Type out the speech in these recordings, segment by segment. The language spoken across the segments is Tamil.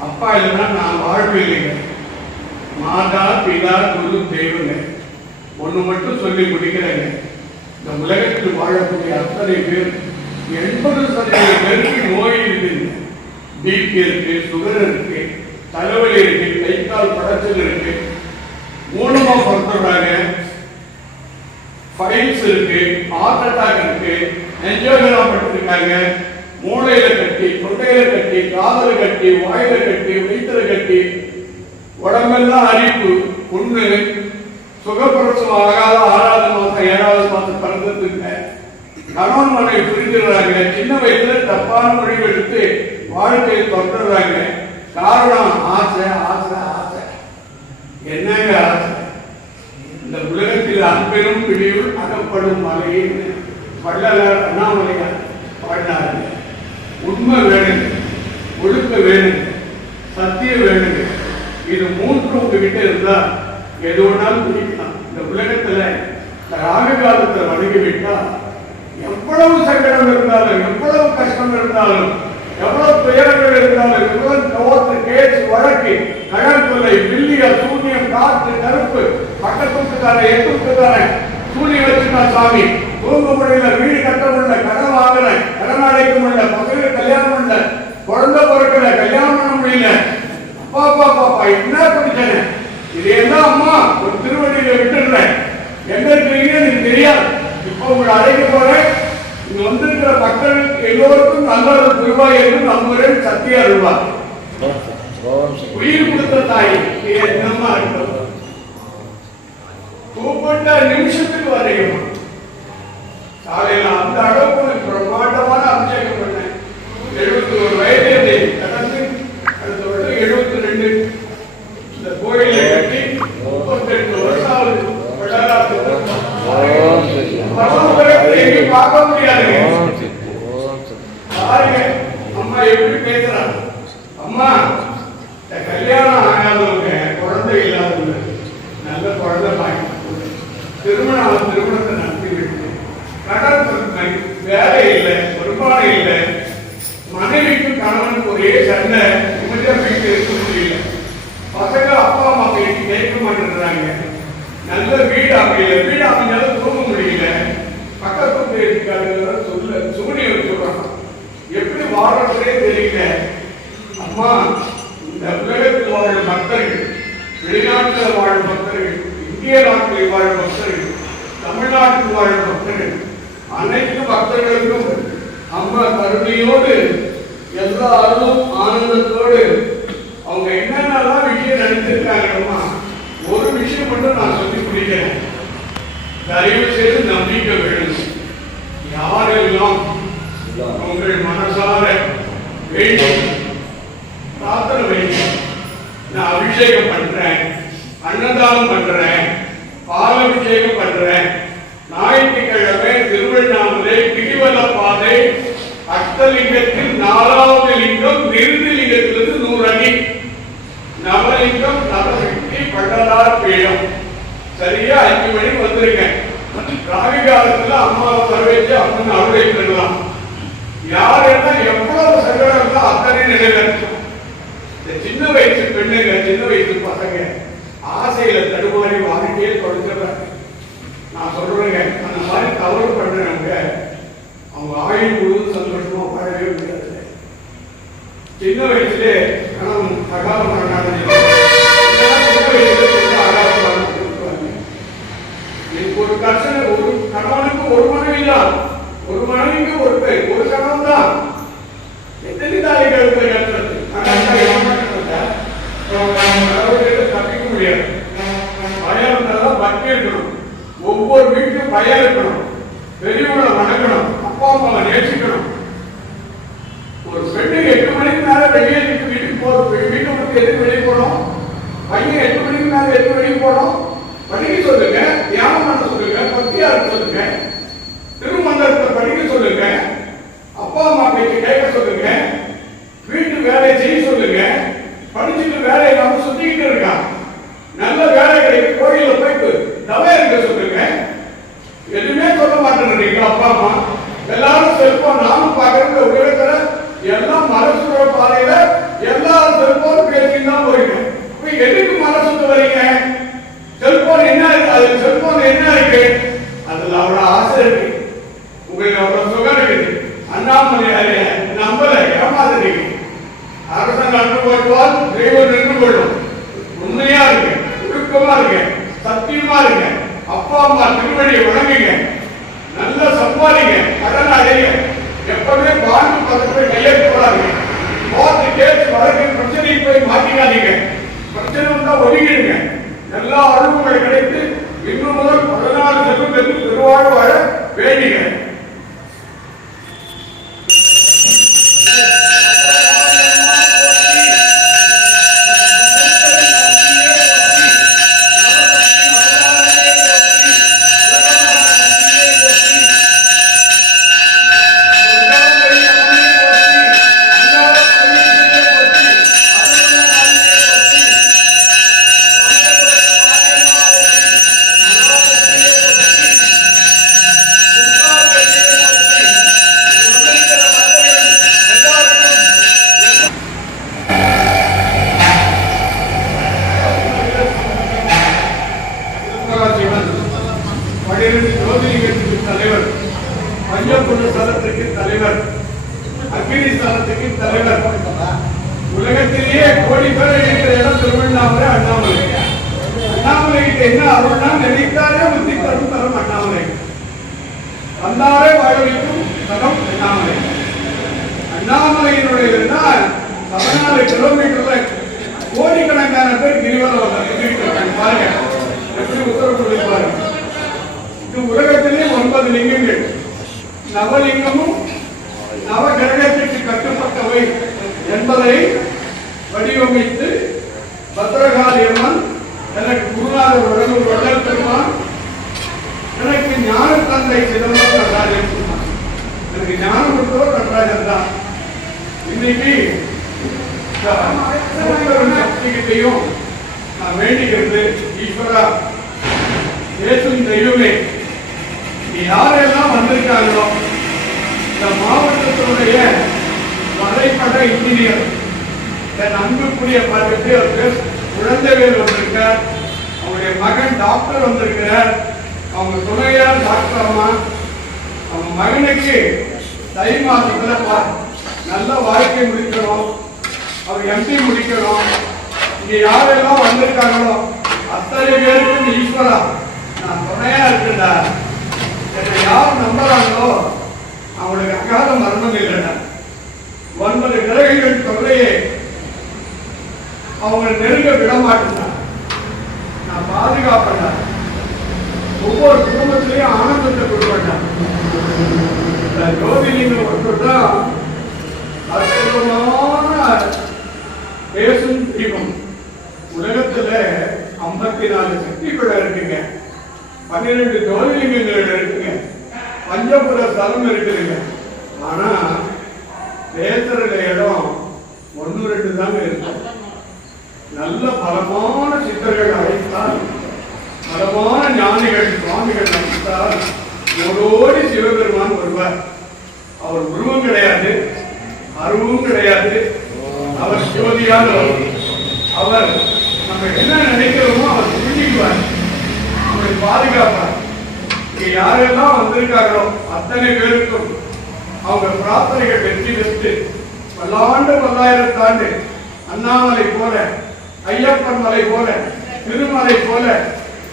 அப்பா இல்லைன்னா நான் வாழ்வு இல்லைங்க. மாதா பிதா குரு தெய்வங்க. ஒன்று மட்டும் சொல்லி முடிக்கிறேங்க. இந்த உலகத்தில் வாழக்கூடிய அத்தனை பேர் எண்பது சதவீத பேருக்கு நோய் இருக்குங்க. பிபி இருக்கு சுகர் இருக்கு தலைவலி இருக்கு கை கால் இருக்கு. மூலமா பொறுத்துறாங்க. ஃபைல்ஸ் இருக்கு ஹார்ட் அட்டாக் இருக்கு. நெஞ்சோகிராம் பட்டிருக்காங்க மூளையில கட்டி தொண்டையில கட்டி காதல கட்டி வாயில கட்டி வைத்தல கட்டி உடம்பெல்லாம் அரிப்பு புண்ணு சுகப்பிரசவம் ஆகாத ஆறாவது மாசம் ஏழாவது மாசம் பிறந்ததுங்க. கணவன் மனைவி புரிஞ்சுடுறாங்க சின்ன வயசுல தப்பான முடிவு எடுத்து வாழ்க்கையை தொடர்றாங்க காரணம் ஆசை ஆசை ஆசை. என்னங்க ஆசை? இந்த உலகத்தில் அன்பெரும் பிடிவு அகப்படும் மலைன்னு. வள்ளலார் அண்ணாமலையார் பாடினாருங்க. உண்மை வேணுங்க ஒழுக்க வேணுங்க சத்தியம் வேணுங்க. இது மூன்று உங்ககிட்ட இருந்தா எது வேணாலும் குடிக்கலாம். இந்த உலகத்துல இந்த ராக காலத்தை வணங்கிவிட்டா எவ்வளவு சங்கடம் இருந்தாலும் எவ்வளவு கஷ்டம் இருந்தாலும் எவ்வளவு துயரங்கள் இருந்தாலும் எவ்வளவு கோர்த்து கேஸ் வழக்கு கடன் தொல்லை பில்லிய சூன்யம் காற்று கருப்பு பக்கத்துக்காரன் எட்டுக்காரன் சூனியம் வச்சுட்டான் சாமி தூங்க முடியல வீடு கட்ட முடியல கடன் வாங்கின கடன் அடைக்க முடியல பசங்க கல்யாணம் பண்ணல. குழந்தை பிறக்கல கல்யாணம் பண்ண முடியல. அப்பா அப்பா பாப்பா என்ன படிச்சேன்? என்ன அம்மா ஒரு திருவடியில விட்டுடுறேன். எங்க இருக்கிறீங்க எனக்கு தெரியாது. இப்போ உங்களை அழைக்க போறேன். இங்க வந்திருக்கிற மக்கள் எல்லோருக்கும் நல்ல ஒரு திருவாய் என்று நம்புகிறேன் சத்திய அருள்வார் உயிர் கொடுத்த தாய் என்னமா இருக்கிறது கூப்பிட்ட நிமிஷத்துக்கு வரையும். காலையில அந்த அளவுக்கு பிரம்மாண்டமான அபிஷேகம் பண்ணேன். எழுபத்தி ஒரு வயது கடந்து அடுத்த வருடம் எழுபத்தி ரெண்டு இந்த கோயிலை பக்தர்கள் அனைத்து பக்தர்களுக்கும் அம்மா கருணையோடு எல்லா அருளும் ஆனந்தத்தோடு அவங்க என்னென்னலாம் விஷயம் நினைச்சிருக்காங்கம்மா ஒரு விஷயம் மட்டும் நான் சொல்லி முடிக்கிறேன் தயவு செய்து நம்பிக்கை வேணும். யாரெல்லாம் உங்கள் மனசார வேண்டும் பிரார்த்தனை வேண்டும் நான் அபிஷேகம் பண்றேன் அன்னதானம் பண்றேன் பாலாபிஷேகம் பண்றேன் ஞாயிற்றுக்கிழமை திருவண்ணாமலை கிரிவல பாதை அஷ்டலிங்கத்தில் நாலாவது லிங்கம் நிறுதி லிங்கத்திலிருந்து நூறு அடி நவலிங்கம் நவசக்தி பண்டதார் பீடம். சரியா? அஞ்சு மணி வந்துருங்க. ராவி காலத்துல அம்மாவை வர வச்சு அம்மன் அருளை பெறலாம். யார் என்ன எவ்வளவு சங்கடம் இருந்தா அத்தனை நிலைநிறுத்தும் இந்த சின்ன வயசு பெண்ணுங்க சின்ன வயசு பசங்க ஆசையில தடுமாறி வாழ்க்கையே கொடுத்துறாங்க நான் சொல்றேங்க. அந்த மாதிரி தவறு பண்றவங்க அவங்க ஆயுள் முழுவதும் சந்தோஷமா வாழவே முடியாது. சின்ன வயசுலே கணவன் அகால மரணம் ஒரு கர்ஷனை ஒரு கணவனுக்கு ஒரு மனைவி தான் ஒரு மனைவிக்கு ஒரு பெண் ஒரு கணவன் தான். ஒவ்வொரு வீட்டுக்கும் பயம் இருக்கணும் பெரியவங்களை வணங்கணும். அப்பா அம்மாவை நேசிக்கணும். ஒரு பெண்ணு எட்டு மணிக்கு மேல வெளியே வீட்டுக்கு போற வீட்டு விட்டு எதுக்கு வெளியே போனோம் பையன் எட்டு மணிக்கு மேல எதுக்கு வெளியே போனோம் படிக்க சொல்லுங்க தியானம் பண்ண சொல்லுங்க பக்தியா இருக்க சொல்லுங்க திருமந்திரத்தை படிக்க சொல்லுங்க அப்பா அம்மா பேச்சு கேட்க சொல்லுங்க வீட்டு வேலையை செய்ய சொல்லுங்க படிச்சுட்டு வேலையை நம்ம சுத்திக்கிட்டு இருக்கான். நல்ல வேலை கிடைக்கும் கோயில போயிட்டு தவையா இருக்க எங்க அப்பா அம்மா எல்லாரும் செல்போன் நானும் பாக்குறது உலகத்துல எல்லாம் மரத்துல பாதையில எல்லாரும் செல்போன் பேசிட்டு தான் போறீங்க இப்ப எதுக்கு மனசுக்கு வரீங்க? செல்போன் என்ன இருக்கு? அது செல்போன் என்ன இருக்கு? அதுல அவ்வளவு ஆசை இருக்கு. உங்களுக்கு அவ்வளவு சுகம் இருக்குது. அண்ணாமலை நம்பல ஏமாத்துறீங்க அரசன் நடந்து கொள்வார் தெய்வம் நின்று கொள்ளும். உண்மையா இருக்கு சுருக்கமா இருக்கு சத்தியமா இருக்கு அப்பா அம்மா திருவடியை வணங்குங்க. நல்ல சம்பாதிங்க. கடன் அடைங்க எப்பவுமே பாண்டு பக்கத்துல கையெழுத்து போடாதீங்க. பார்த்து கேட்டு வழக்கு பிரச்சனையை போய் மாட்டிக்காதீங்க. பிரச்சனை வந்தா ஒதுங்கிடுங்க எல்லா அருள்கள் கிடைத்து இன்று முதல் பதினாறு செல்வம் என்று பெருவாழ வாழ வேண்டுகிறேன் அண்ணாமலைக்கு என்ன அருள்னா நினைத்தாரே புத்தி தரும் தரம் அண்ணாமலை வந்தாரே வாழ வைக்கும் தரம் அண்ணாமலை அண்ணாமலையினுடைய இருந்தால் பதினாலு கிலோமீட்டர்ல கோடிக்கணக்கான பேர் கிரிவலம் பாருங்க எப்படி உத்தரவு பாருங்க இது உலகத்திலே ஒன்பது லிங்கங்கள் நவலிங்கமும் நவகிரகத்திற்கு கட்டுப்பட்டவை என்பதை வடிவமைத்து பத்ரகாளி அம்மன் எனக்கு குருநாதர் வழங்கும் வள்ளல் பெருமான் எனக்கு ஞான தந்தை சிதம்பரம் நடராஜன் பெருமான். எனக்கு ஞானம் கொடுத்தவர் நடராஜன் தான் இன்னைக்கு சக்திகிட்டையும் நான் வேண்டிக்கிறது ஈஸ்வரா இயேசுவின் தெய்வமே. யாரெல்லாம் வந்திருக்காங்களோ இந்த மாவட்டத்தினுடைய வரைபட இன்ஜினியர் என் அன்புக்குரிய பார்த்துட்டு அவருக்கு பேர் குழந்தைவேல் வந்திருக்கார். அவருடைய மகன் டாக்டர் வந்திருக்கிறார். அவங்க துணையார் டாக்டர் அம்மா. அவங்க மகனுக்கு தை மாதத்தில் பா- நல்ல வாழ்க்கை முடிக்கணும். அவர் எம்பி முடிக்கணும். இங்க யாரெல்லாம் வந்திருக்காங்களோ அத்தனை பேருக்கும் ஈஸ்வரா. நான் துணையா இருக்கேன்டா. என்னை யார் நம்புறாங்களோ அவங்களுக்கு அகால மரணம் இல்லைடா. ஒன்பது கிரகங்கள் தொல்லையே அவங்க நெருங்க விட மாட்டேன் நான் பாதுகாப்பேன்டா. ஒவ்வொரு குடும்பத்திலையும் ஆனந்தத்தை கொடுப்பேன்டா. இந்த ஜோதிலிங்கம் ஒன்று தான் பேசும் தீபம். உலகத்துல ஐம்பத்தி நாலு சக்திகள் இருக்குங்க. பன்னிரெண்டு ஜோதிலிங்கங்கள் இருக்குங்க. பஞ்சபுர ஸ்தலம் இருக்குதுங்க. ஆனா பேசுற இடம் ஒன்று ரெண்டு தாங்க இருக்கு. நல்ல பலமான சித்தர்கள் அழைத்தால் பலமான ஞானிகள் சுவாமிகள் அழைத்தால் ஓடோடி சிவபெருமான் வருவார். அவர் உருவம் கிடையாது. அருவும் கிடையாது. அவர் ஜோதியானவர். அவர் நம்ம என்ன நினைக்கிறோமோ அவர் புரிஞ்சுக்குவார். நம்மளை பாதுகாப்பார். இங்க யாரெல்லாம் வந்திருக்காங்களோ அத்தனை பேருக்கும் அவங்க பிரார்த்தனைகள் வெற்றி பெற்று பல்லாண்டு பல்லாயிரத்தாண்டு அண்ணாமலை போல ஐயப்பன் மலை போல திருமலை போல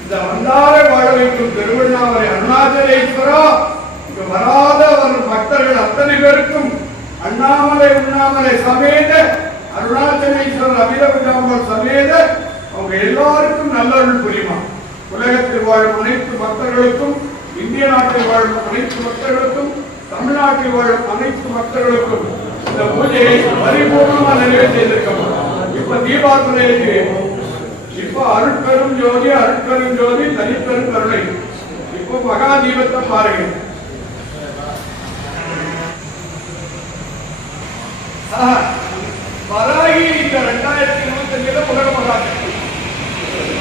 இந்த வந்தார வாழ வைக்கும் திருவண்ணாமலை அருணாச்சலேஸ்வரா இங்க வராத ஒரு பக்தர்கள் அத்தனை பேருக்கும் அண்ணாமலை உண்ணாமலை சமேத அருணாச்சலேஸ்வரர் அபிரவிஜாம்பர் சமேத அவங்க எல்லாருக்கும் நல்லருள் புரியுமா? உலகத்தில் வாழும் அனைத்து பக்தர்களுக்கும் இந்திய நாட்டில் வாழும் அனைத்து பக்தர்களுக்கும் தமிழ்நாட்டில் வாழும் அனைத்து பக்தர்களுக்கும் இந்த பூஜையை பரிபூர்ணமா நிறைவு செய்திருக்கோம் இப்ப தீபாவளிக்கு இப்ப அருட்பெரும் ஜோதி அருட்பெரும் ஜோதி தனிப்பெரும் கருணை. இப்ப மகா தீபத்தை பாருங்க. வராகி இந்த ரெண்டாயிரத்தி இருபத்தி அஞ்சுல உலக மகாசக்தி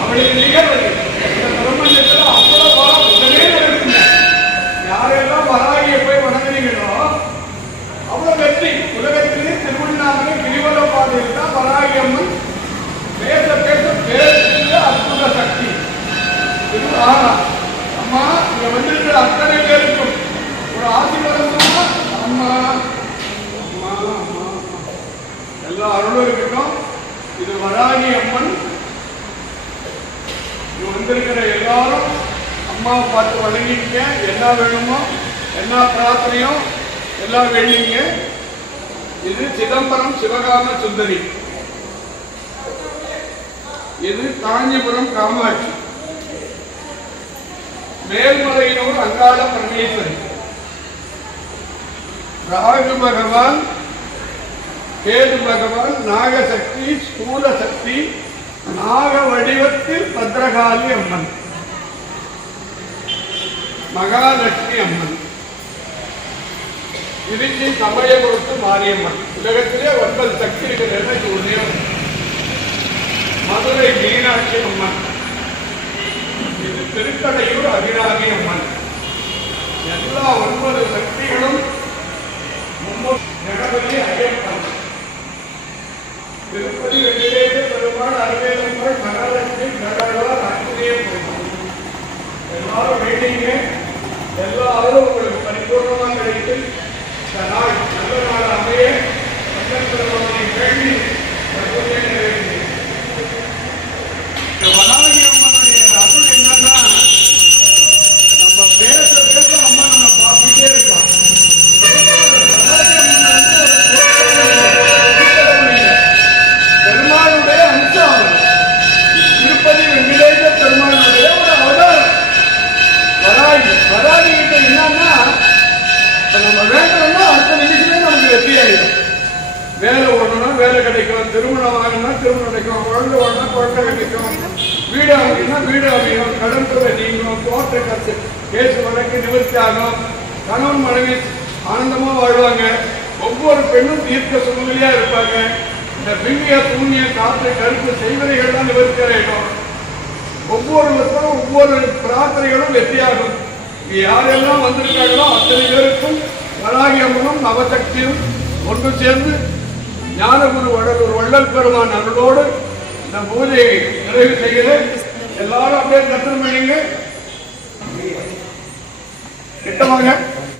அவளுக்கு நிகழ்வு. இந்த பிரபஞ்சத்துல அவ்வளவு வரம் உடனே நடக்குங்க யாரெல்லாம் வராகியை போய் வணங்குறீங்களோ அவ்வளவு வெற்றி. உலகத்திலே திருவண்ணாமலை கிரிவல பாதையில் தான் வராகி அம்மன் பேச பேச பேசுகிற அற்புத சக்தி. இது ஆனா அம்மா இங்க வந்திருக்கிற அத்தனை பேருக்கும் ஒரு ஆசீர்வாதம் அம்மா. எல்லா அருளும் இருக்கட்டும் இது வராகி அம்மன். இங்க வந்திருக்கிற எல்லாரும் அம்மாவை பார்த்து வணங்கிக்க என்ன வேணுமோ என்ன பிரார்த்தனையோ எல்லாம் வேண்டிங்க இது சிதம்பரம் சிவகாம சுந்தரி. இது காஞ்சிபுரம் காமாட்சி. மேல்மலையினூர் அங்காள பரமேஸ்வரி. ராகு பகவான் கேது பகவான் நாகசக்தி ஸ்தூல சக்தி நாக வடிவத்தில் பத்ரகாளி அம்மன். மகாலட்சுமி அம்மன். திருச்சி சமயபுரத்து மாரியம்மன். உலகத்திலே ஒன்பது சக்தி இருக்கிறது இது மதுரை மீனாட்சி அம்மன். இது திருக்கடையூர் அபிராமி அம்மன். எல்லா ஒன்பது சக்திகளும் மும்மூ- கணபதி ஐயப்பன். திருப்பதி வெங்கடேச பெருமாள் அருவேலம்மாள் மகாலட்சுமி கடவுளால் அன்புடைய எல்லாரும் வேண்டிங்க. எல்லாரும் உங்களுக்கு பரிபூர்ணமாக கிடைத்து இந்த நாள் அமைய சங்கர் பெருமானை வேண்டி தற்போதைய நிறைவேற்றி இந்த வனாகி அம்மனுடைய அருள் என்னன்னா நம்ம பேச பேச அம்மா நம்ம பார்த்துட்டே இருக்கோம் வனாகி அம்மன் வந்து ஒரு பெருமாளுடைய அம்சம் அவர். திருப்பதி வெங்கடேச பெருமாளுடைய ஒரு அவதாரம் வராகி வராகி கிட்ட என்னன்னா இப்ப நம்ம வேண்டணும்னா அடுத்த நிமிஷமே நமக்கு வெற்றி ஆயிடும் வேலை ஓடணும் வேலை கிடைக்கும் திருமணம் ஆகணும்னா திருமணம் கிடைக்கும் குழந்தை வாங்கினா குழந்தை கிடைக்கும் வீடு அமைக்கணும்னா வீடு அமையும். கடன் தொகை நீங்கும். கோட்டை கட்சி கேஸ் வழக்கு நிவர்த்தி ஆகும் கணவன் மனைவி ஆனந்தமா வாழ்வாங்க. ஒவ்வொரு பெண்ணும் தீர்க்க சூழ்நிலையா இருப்பாங்க. இந்த பிங்கிய சூன்ய காற்று கருத்து செய்வதைகள் தான் நிவர்த்தி அடையணும் ஒவ்வொருவருக்கும் ஒவ்வொரு பிரார்த்தனைகளும் வெற்றியாகும். யாரெல்லாம் வந்திருக்காங்களோ அத்தனை பேருக்கும் வராகி அம்மனும் நவசக்தியும் ஒன்று சேர்ந்து ஞானகுரு வடலூர் வள்ளல் பெருமான் அருளோடு இந்த பூஜையை நிறைவு செய்கிறேன். எல்லாரும் அப்படியே தரிசனம் பண்ணிங்க. கிட்டவாங்க